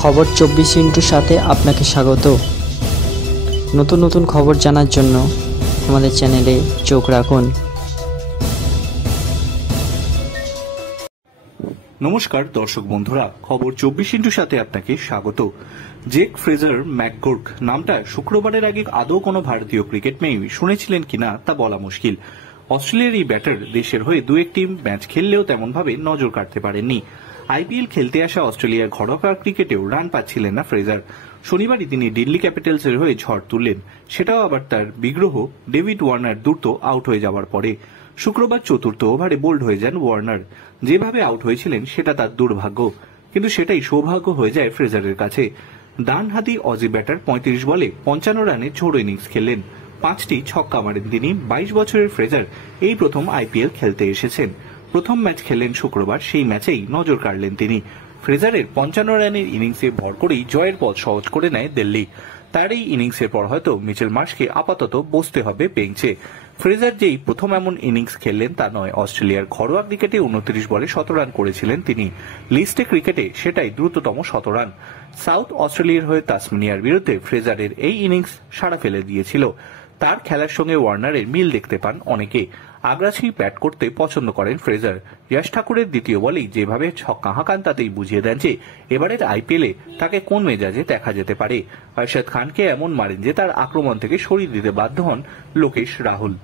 খবর 24 সাথে আপনাকে স্বাগত। নতুন নতুন খবর জানার জন্য আমাদের চ্যানেলে চোখ রাখুন। নমস্কার দর্শক বন্ধুরা, খবর 24 সাথে আপনাকে স্বাগত। জেক ফ্রেজার ম্যাকগুর্ক নামটা শুক্রবারের আগে আদৌ কোনো ভারতীয় ক্রিকেট প্রেমী শুনেছিলেন কিনা তা বলা মুশকিল। অস্ট্রেলিয়ার এই ব্যাটার দেশের হয়ে দু একটি ম্যাচ খেললেও তেমনভাবে নজর কাটতে পারেননি। আইপিএল খেলতে আসা অস্ট্রেলিয়ার ঘরোয়া ক্রিকেটেও রান পাচ্ছিলেন না ফ্রেজার। শনিবারই তিনি দিল্লি ক্যাপিটালসের হয়ে ঝড় তুললেন, সেটাও আবার তার বিগ্রহ ডেভিড ওয়ার্নার দ্রুত আউট হয়ে যাওয়ার পরে। শুক্রবার চতুর্থ ওভারে বোল্ড হয়ে যান ওয়ার্নার। যেভাবে আউট হয়েছিলেন সেটা তার দুর্ভাগ্য, কিন্তু সেটাই সৌভাগ্য হয়ে যায় ফ্রেজারের কাছে। ডানহাতি অজি ব্যাটার 35 বলে 55 রানের ঝোড়ো ইনিংস খেললেন, 5টি ছক্কা মারেন তিনি। 22 বছরের ফ্রেজার এই প্রথম আইপিএল খেলতে এসেছেন। প্রথম ম্যাচ খেললেন শুক্রবার, সেই ম্যাচেই নজর কাড়লেন তিনি। ফ্রেজারের 55 রানের ইনিংসে ভর করেই জয়ের পথ সহজ করে নেয় দিল্লি। তার এই ইনিংসের পর হয়তো মিচেল মার্শকে আপাতত বসতে হবে বেঞ্চে। ফ্রেজার যেই প্রথম এমন ইনিংস খেললেন তা নয়, অস্ট্রেলিয়ার ঘরোয়া ক্রিকেটে 29 বলে 17 রান করেছিলেন তিনি। লিস্টে ক্রিকেটে সেটাই দ্রুততম 100 রান। সাউথ অস্ট্রেলিয়ার হয়ে তাসমানিয়ার বিরুদ্ধে ফ্রেজারের এই ইনিংস সাড়া ফেলে দিয়েছিল। তার খেলার সঙ্গে ওয়ার্নারের মিল দেখতে পান অনেকে। আগ্রাসী ব্যাট করতে পছন্দ করেন ফ্রেজার। যশ ঠাকুরের দ্বিতীয় বলেই যেভাবে ছক্কা হাঁকান তাতেই বুঝিয়ে দেন যে এবারের আইপিএলে তাকে কোন মেজাজে দেখা যেতে পারে। আরশাদ খানকে এমন মারেন যে তার আক্রমণ থেকে সরিয়ে দিতে বাধ্য হন লোকেশ রাহুল।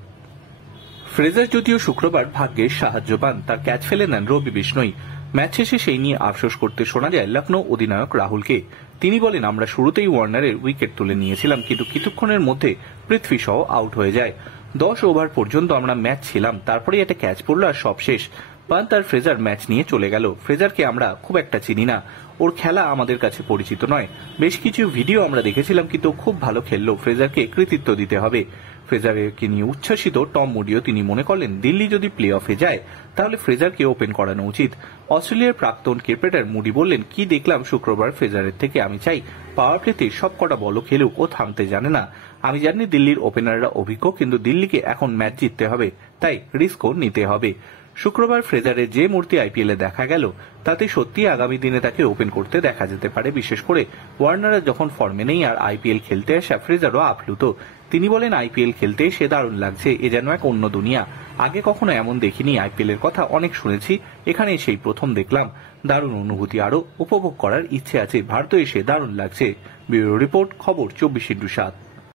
ফ্রেজার যদিও শুক্রবার ভাগ্যের সাহায্য পান, তার ক্যাচ ফেলে নেন রবি বিষ্ণই। ম্যাচ শেষে সেই নিয়ে আফসোস করতে শোনা যায় লখনৌ অধিনায়ক রাহুলকে। তিনি বলেন, আমরা শুরুতেই ওয়ার্নারের উইকেট তুলে নিয়েছিলাম, কিন্তু কিছুক্ষণের মধ্যে পৃথ্বী সহ আউট হয়ে যায়। 10 ওভার পর্যন্ত আমরা ম্যাচ ছিলাম, তারপরে একটা ক্যাচ পড়লো আর সব শেষ। পান্ত আর ফ্রেজার ম্যাচ নিয়ে চলে গেল। ফ্রেজারকে আমরা খুব একটা চিনি না, ওর খেলা আমাদের কাছে পরিচিত নয়। বেশ কিছু ভিডিও আমরা দেখেছিলাম, কিন্তু খুব ভালো খেললো, ফ্রেজারকে কৃতিত্ব দিতে হবে। ফ্রেজারকে নিয়ে উচ্ছ্বসিত টম মুডিও তিনি মনে করলেন দিল্লি যদি প্লে অফে যায় তাহলে ফ্রেজারকে ওপেন করানো উচিত। অস্ট্রেলিয়ার প্রাক্তন ক্রিকেটার মুডি বললেন, কি দেখলাম শুক্রবার ফ্রেজারের থেকে, আমি চাই পাওয়ার প্লেতে সব কটা বলও খেলুক, ও থামতে জানে না। আমি জানি দিল্লির ওপেনাররা অভিজ্ঞ, কিন্তু দিল্লিকে এখন ম্যাচ জিততে হবে, তাই রিস্কও নিতে হবে। শুক্রবার ফ্রেজারের যে মূর্তি আইপিএলে দেখা গেল তাতে সত্যি আগামী দিনে তাকে ওপেন করতে দেখা যেতে পারে, বিশেষ করে ওয়ার্নার যখন ফর্মে নেই আর আইপিএল খেলতে আসা ফ্রেজারও আপ্লুত। তিনি বলেন, আইপিএল খেলতে সে দারুণ লাগছে, এ যেন এক অন্য দুনিয়া। আগে কখনো এমন দেখিনি, আইপিএল এর কথা অনেক শুনেছি, এখানে সেই প্রথম দেখলাম। দারুণ অনুভূতি, আরো উপভোগ করার ইচ্ছে আছে, ভারতে এসে দারুণ লাগছে। ব্যুরো রিপোর্ট, খবর 24/7।